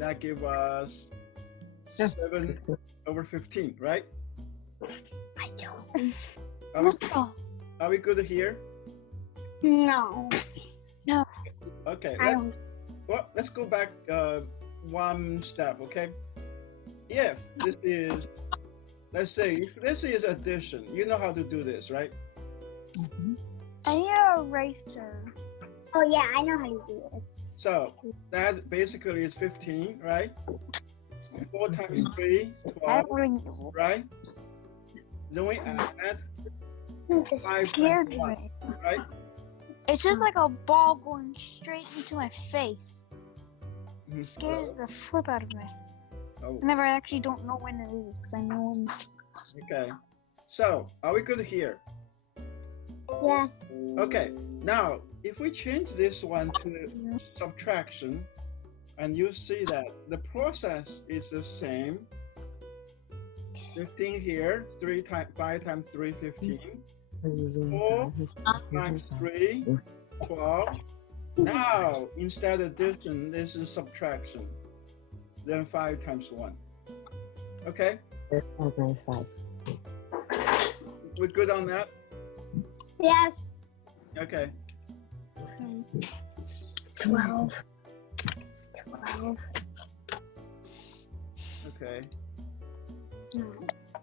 That gives us 7 over 15, right? I don't. Are we good here? No. No. Okay. I don't. Well, let's go back one step, okay? If this is, let's say, if this is addition, you know how to do this, right? I need an eraser. Oh yeah, I know how to do this. So that basically is 15, right? 4 times 3, 12, right? Then we add 5 times 1, right? It's just like a ball going straight into my face. It scares the flip out of me. Oh. Whenever I actually don't know when it is, because I know when. Okay. So, are we good here? Yes. Okay. Now, if we change this one to subtraction, and you see that the process is the same. 15 here, 5 times 3, 15. 4 times 3, 12. Now, instead of addition, this is subtraction. Then 5 times 1. Okay? We're good on that? Yes. Okay. 12. Okay.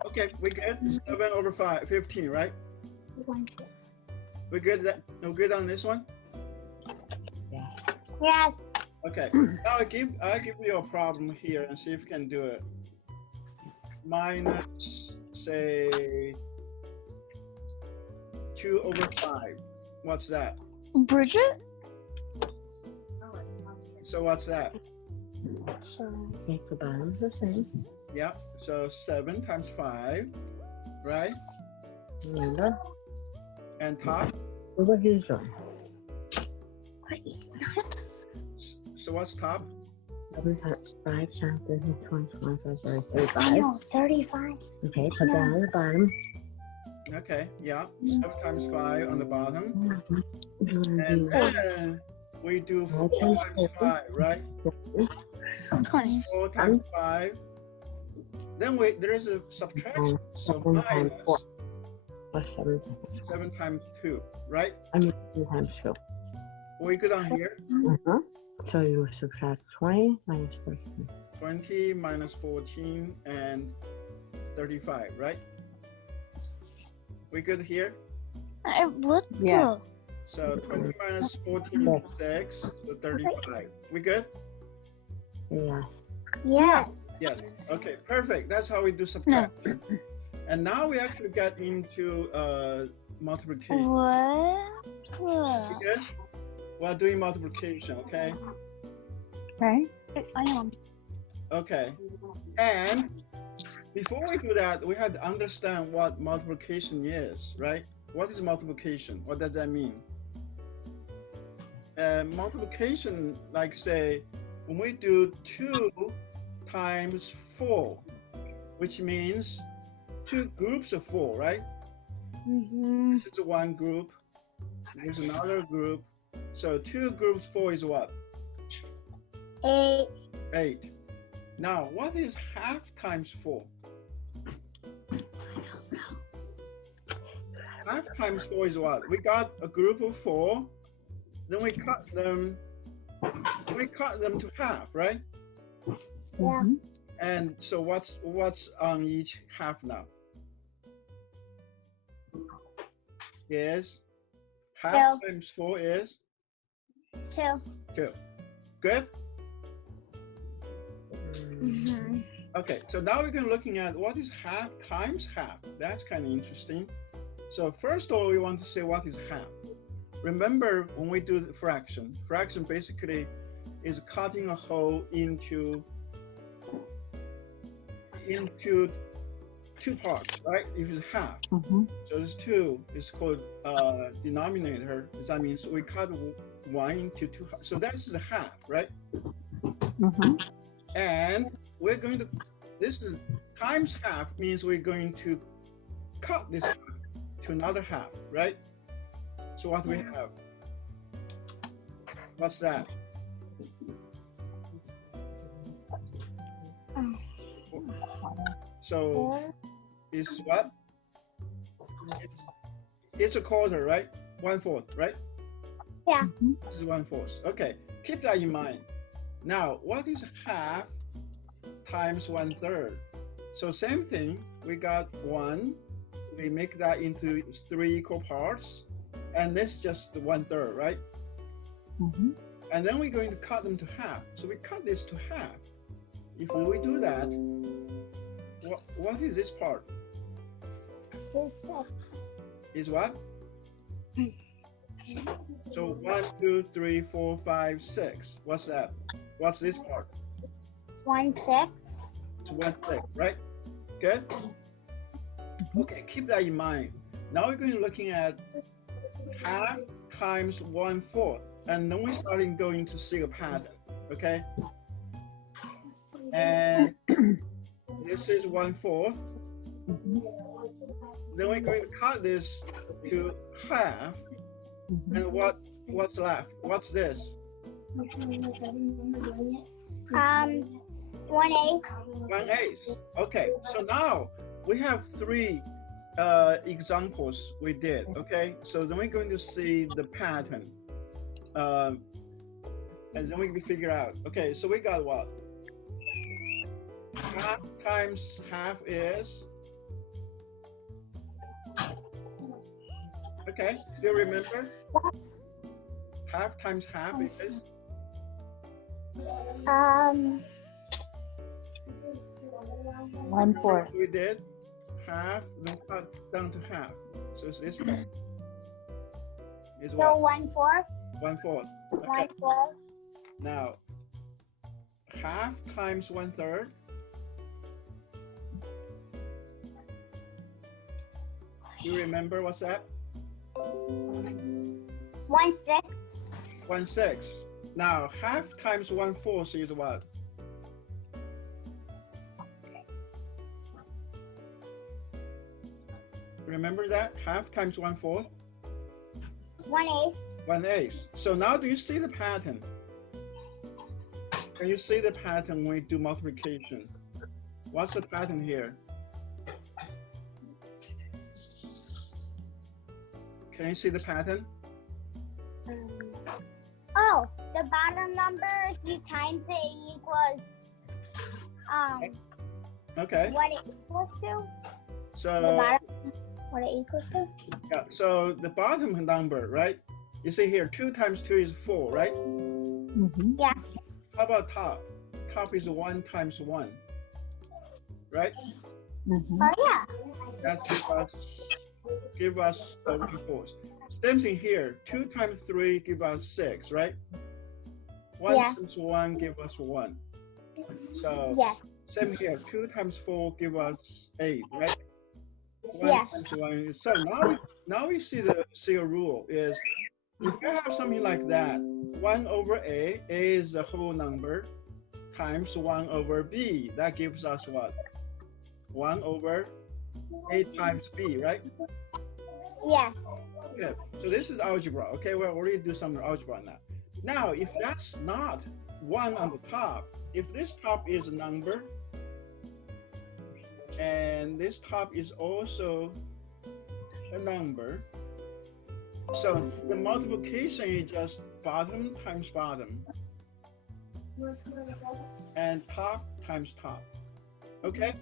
Okay, we good? 7 over 15, right? We're good. No good on this one? Yes. Okay. Now I'll give you a problem here and see if you can do it. Minus, say, 2 over 5. What's that? Bridget? So what's that? Make the bottom the same. Yeah. So 7 times 5, right? Remember? And top. Over here, John. What is that? So what's top? 5 times 21, 35. I know, 35. Okay, put that on the bottom. Okay. Yeah. 7 times 5 on the bottom. And then we do 4 times 5, right? 20. 4 times 5. Then there is a subtraction. So minus 7 times 2, right? I mean, 2 times 2. We good on here? So you subtract 20 minus 13. 20 minus 14 and 35, right? We good here? What? Yes. So 20 minus 14 is 6, so 35. We good? Yeah. Yes. Yes. Okay, perfect. That's how we do subtraction. And now we actually get into multiplication. What? We good? We're doing multiplication, okay? Okay. I am. Okay. And before we do that, we had to understand what multiplication is, right? What is multiplication? What does that mean? Multiplication, like say, when we do 2 times 4, which means 2 groups of 4, right? This is one group. There's another group. So 2 groups 4 is what? 8. 8. Now, what is half times 4? Half times 4 is what? We got a group of 4, then we cut them to half, right? Yeah. And so what's on each half now? Is half times 4 is 2. 2. Good? Okay, so now we're going to looking at what is half times half. That's kind of interesting. So first of all, we want to say what is half. Remember when we do the fraction basically is cutting a hole into 2 parts, right? If it's half. So this 2 is called denominator. That means we cut 1 into 2. So that's the half, right? And we're going to, this is times half means we're going to cut this half to another half, right? So what do we have? What's that? So it's what? It's a quarter, right? 1/4, right? Yeah. This is 1/4. Okay, keep that in mind. Now, what is half times 1/3? So same thing, we got 1, we make that into 3 equal parts, and this just 1/3, right? And then we're going to cut them to half. So we cut this to half. If we do that, what is this part? 6. Is what? So 1, 2, 3, 4, 5, 6. What's that? What's this part? 1/6. It's 1/6, right? Good? Okay, keep that in mind. Now we're going to looking at half times 1/4. And then we're starting going to see a pattern, okay? And this is 1/4. Then we're going to cut this to half. And what's left? What's this? 1/8. 1/8. Okay, so now we have 3 examples we did, okay? So then we're going to see the pattern. And then we can figure out. Okay, so we got what? Half times half is? Okay, do you remember? Half times half is? 1/4. We did half, then cut down to half. So it's this part. Is So what? 1/4. 1/4. Okay. 1/4. Now, half times 1/3. Do you remember what's that? 1/6. 1/6. Now, half times 1/4 is what? Remember that? Half times 1/4? 1/8. 1/8. So now do you see the pattern? Can you see the pattern when we do multiplication? What's the pattern here? Can you see the pattern? Oh, the bottom number, if you times it equals Okay. what it equals to. The So bottom, what it equals to. yeah, so the bottom number, right? You see here, 2 times 2 is 4, right? Yeah. How about top? Top is 1 times 1, right? Oh yeah. That give us 1/4. Same thing here, 2 times 3 give us 6, right? 1 Yeah. times 1 give us 1. So Yes. same here, 2 times 4 give us 8, right? 1 Yes. times 1. So now we see a rule is if you have something like that, 1 over A is the whole number times 1 over B. That gives us what? 1 over A times B, right? Yes. Good. So this is algebra. Okay, we'll already do some algebra now. Now, if that's not 1 on the top, if this top is a number, and this top is also a number, so the multiplication is just bottom times bottom, and top times top. Okay?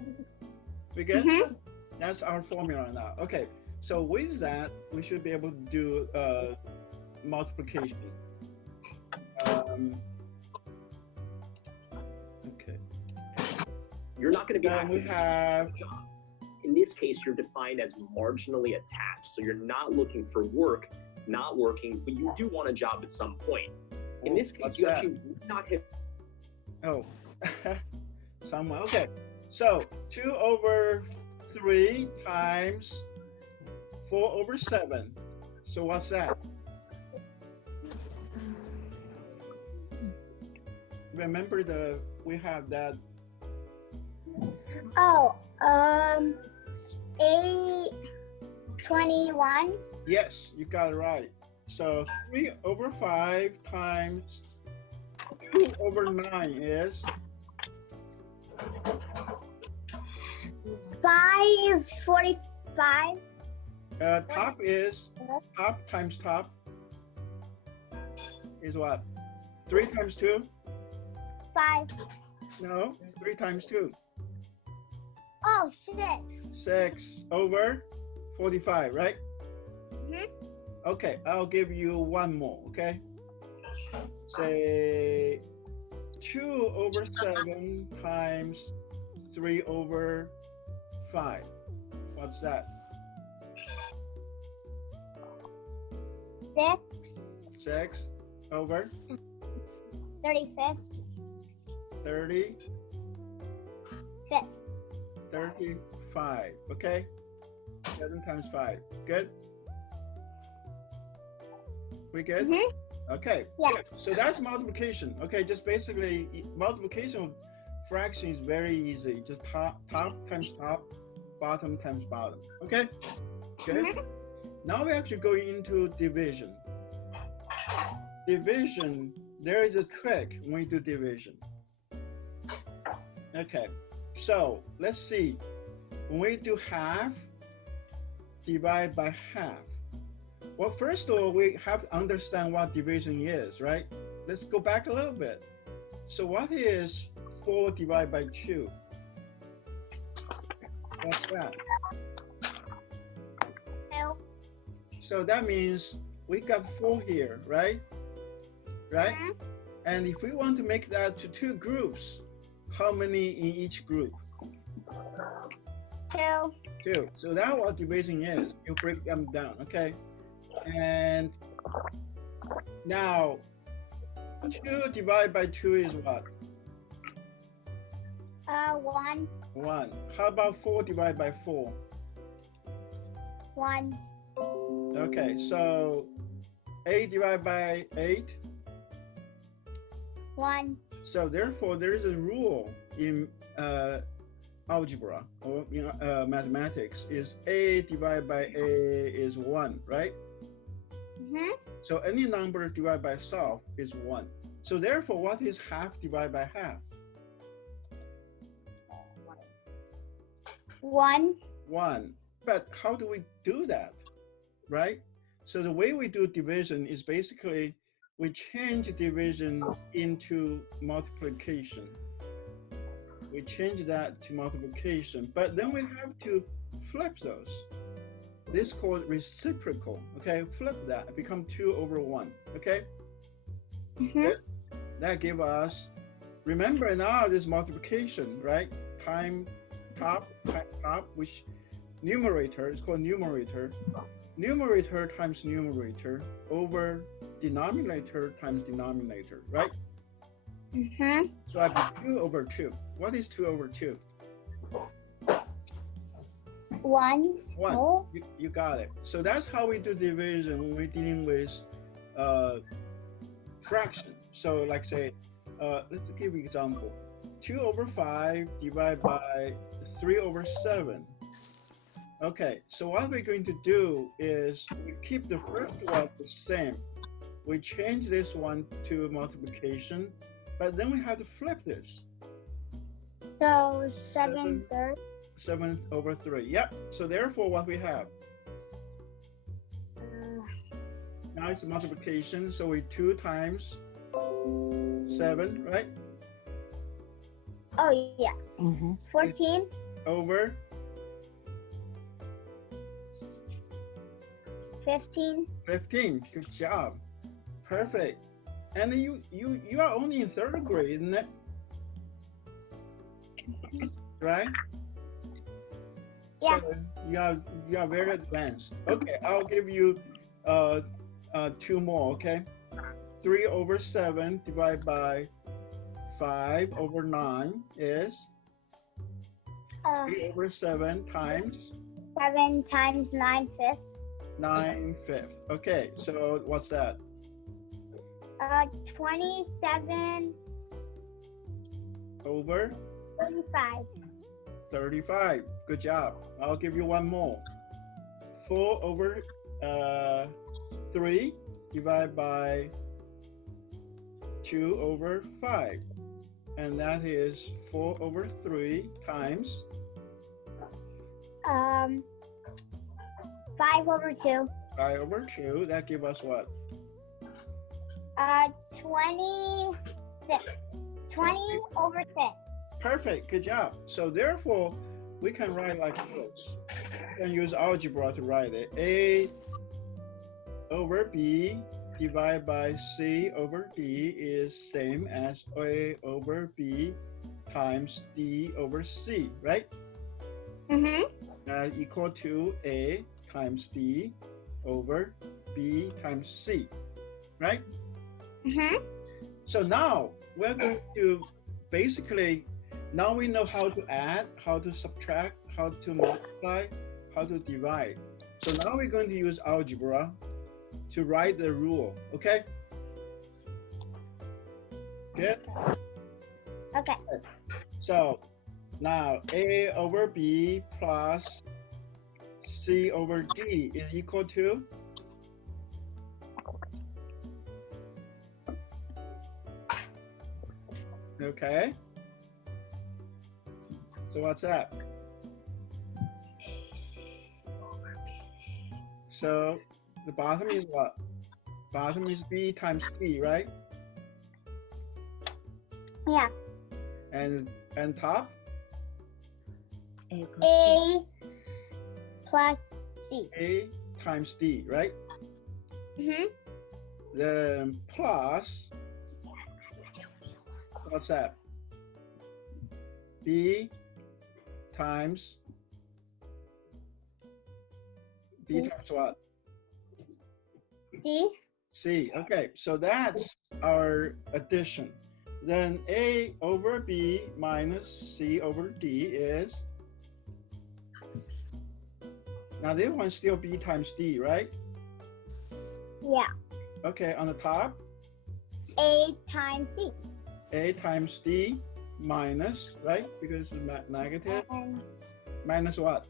We good? That's our formula now. Okay, so with that, we should be able to do multiplication. Okay. You're not going to be Then we have, in this case, you're defined as marginally attached. So you're not looking for work, not working, but you do want a job at some point. In this case, what's you that? actually would not have. Oh, someone, okay. So 2 over 3 times 4 over 7. So what's that? Remember we have that. Oh, 821. Yes, you got it right. So 3 over 5 times 2 over 9 is 545. Top times top is what? 3 times 2? 5. No, 3 times 2. Oh, 6. 6 over 45, right? Mhm. Okay, I'll give you one more, okay? Say 2 over 7 times 3 over 5. What's that? 6. 6 over 35. 30, 5. 35, okay? 7 times 5, good? We good? Mhm. Okay, Yeah. good. So that's multiplication. Okay, just basically multiplication of fraction is very easy. Just top times top, bottom times bottom. Okay, good. Mhm. Now we actually go into division. Division, there is a trick when we do division. Okay, so let's see. When we do half, divide by half. Well, first of all, we have to understand what division is, right? Let's go back a little bit. So what is 4 divided by 2? What's that? 2. So that means we got 4 here, right? Right? Mhm. And if we want to make that to 2 groups, how many in each group? 2. 2. So that's what division is. You break them down, okay? And now 2 divided by 2 is what? 1. 1. How about 4 divided by 4? 1. Okay, so 8 divided by 8. 1. So therefore, there is a rule in algebra or in mathematics is a divided by a is 1, right? Mhm. So any number divided by itself is 1. So therefore, what is half divided by half? 1. 1. But how do we do that, right? So the way we do division is basically we change division into multiplication. We change that to multiplication, but then we have to flip those. This is called reciprocal, okay? Flip that, become 2 over 1, okay? Mhm. That give us, remember now this multiplication, right? Time top, which numerator is called numerator. Numerator times numerator over denominator times denominator, right? Mhm. So I have 2 over 2. What is 2 over 2? 1. 1. Oh. You got it. So that's how we do division when we're dealing with fraction. So like say, let's give you an example. 2 over 5 divided by 3 over 7. Okay, so what we're going to do is we keep the first one the same. We change this one to multiplication, but then we have to flip this. So 7 thirds. 7 over 3. Yep. So therefore, what we have now it's multiplication. So we 2 times 7, right? Oh yeah. Mm-hmm. 14. Over 15. 15. Good job. Perfect. And you are only in 3rd grade, isn't it? Right? Yeah. So you are very advanced. Okay, I'll give you 2 more, okay? 3 over 7 divided by 5 over 9 is 3 over 7 times 7 times 9 fifths. 9/5. Okay, so what's that? 27. Over 35. 35. Good job. I'll give you one more. 4 over 3 divided by 2 over 5. And that is 4 over 3 times 5 over 2. 5 over 2, that gives us what? 26. 20 over 6. Perfect, good job. So therefore, we can write like this. We can use algebra to write it. A over B divided by C over D is same as A over B times D over C, right? Equal to A times D over B times C, right? So now we're going to basically, now we know how to add, how to subtract, how to multiply, how to divide. So now we're going to use algebra to write the rule, okay? Good? Okay. So now A over B plus C over D is equal to? Okay. So what's that? So the bottom is what? Bottom is B times C, right? Yeah. And top? A A plus C. A times D, right? The plus, what's that? B times what? C. C. Okay, so that's our addition. Then A over B minus C over D is, now this one's still B times D, right? Yeah. Okay, on the top, A times C. A times D minus, right? Because it's negative. And Minus what?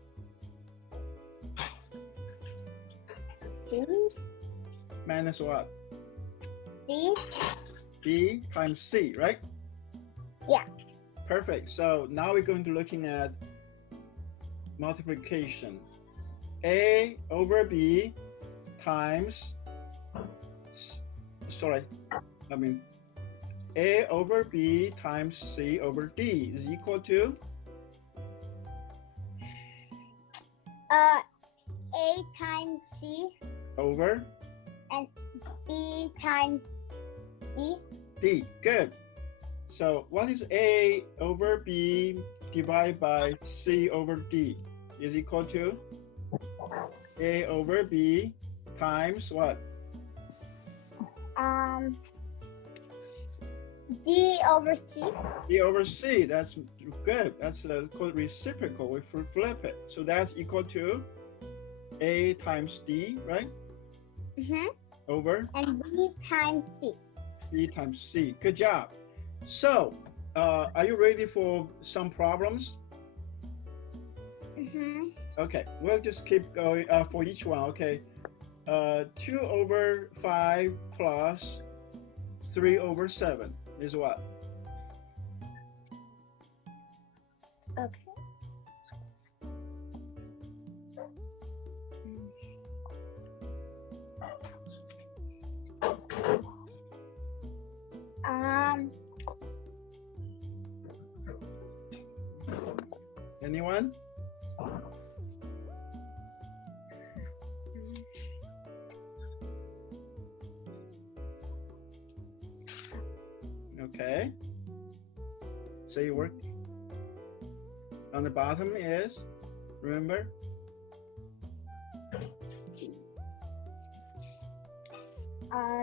C. Minus what? C. B times C, right? Yeah. Perfect. So now we're going to looking at multiplication. A over B times, A over B times C over D is equal to? A times C Over and B times C. D. Good. So what is A over B divided by C over D is equal to? A over B times what? D over C. D over C. That's good. That's called reciprocal. We flip it. So that's equal to A times D, right? Over And B times C. B times C. Good job. So, are you ready for some problems? Okay, we'll just keep going for each one. Okay, 2 over 5 plus 3 over 7 is what? Okay. Anyone? Okay. So you work on the bottom is, remember?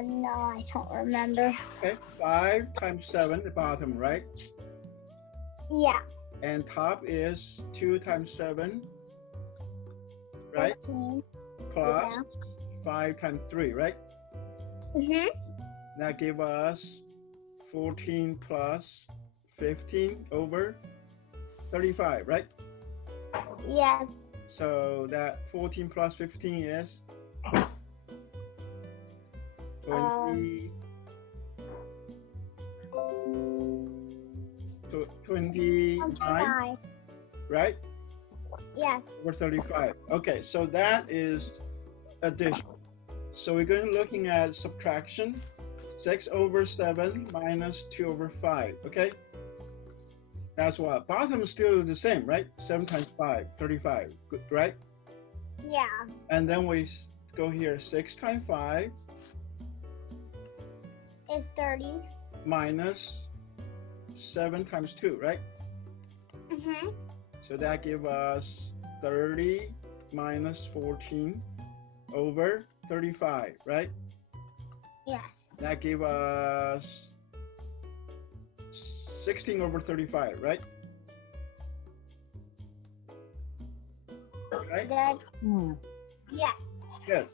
No, I don't remember. Okay, 5 times 7, the bottom, right? Yeah. And top is 2 times 7, right? 14. Plus Yeah. 5 times 3, right? That give us 14 plus 15 over 35, right? Yes. So that 14 plus 15 is 20, 29, 29. right? Yes. over 35. Okay, so that is addition. So we're going looking at subtraction. 6 over 7 minus 2 over 5, okay? That's what, bottom is still the same, right? 7 times 5, 35, good, right? Yeah. And then we go here, 6 times 5 It's 30. minus 7 times 2, right? Mm-hmm. So that gives us 30 minus 14 over 35, right? Yes. That gives us 16 over 35, right? Right? That, Hmm. yes. Yes.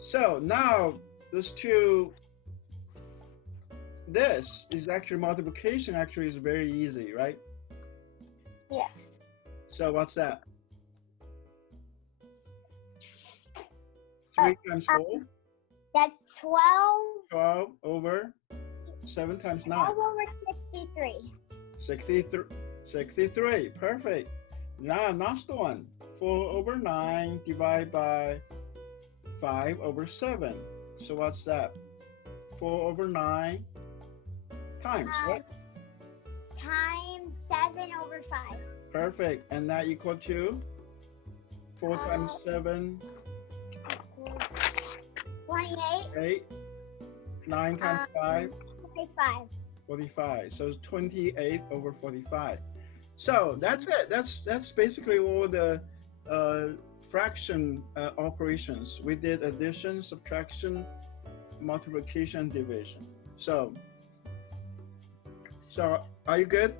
So now those two, this is actually multiplication actually is very easy, right? Yes. So what's that? 3 times 4, That's 12. 12 over 7 times 9. 12 over 63. 63, perfect. Now last one, 4 over 9 divided by 5 over 7. So what's that? 4 over 9 times, what? Times 7 over 5. Perfect, and that equal to 4 times 7, 28. 8, 9 times 5, 45. 45. So it's 28 over 45. So that's it. That's basically all the fraction operations. We did addition, subtraction, multiplication, division. So are you good?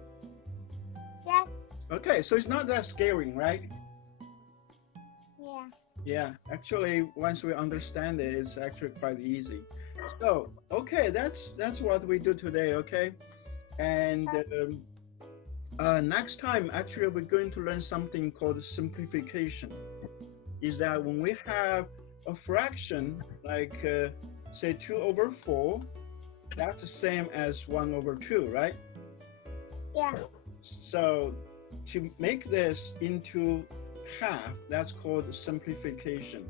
Yes. Okay, so it's not that scaring, right? Yeah. Yeah, actually, once we understand it, it's actually quite easy. So, okay, that's what we do today, okay? And next time, actually, we're going to learn something called simplification. Is that when we have a fraction, like say 2 over 4, that's the same as 1 over 2, right? Yeah. So to make this into half, that's called simplification.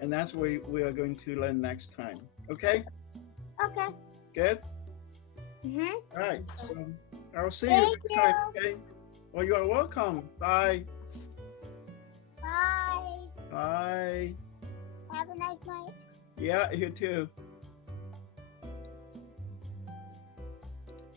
And that's what we are going to learn next time. Okay? Okay. Good? Mm-hmm. All right. I'll see you Thank next time. Okay? Well, you are welcome. Bye. Bye. Bye. Have a nice night. Yeah, you too.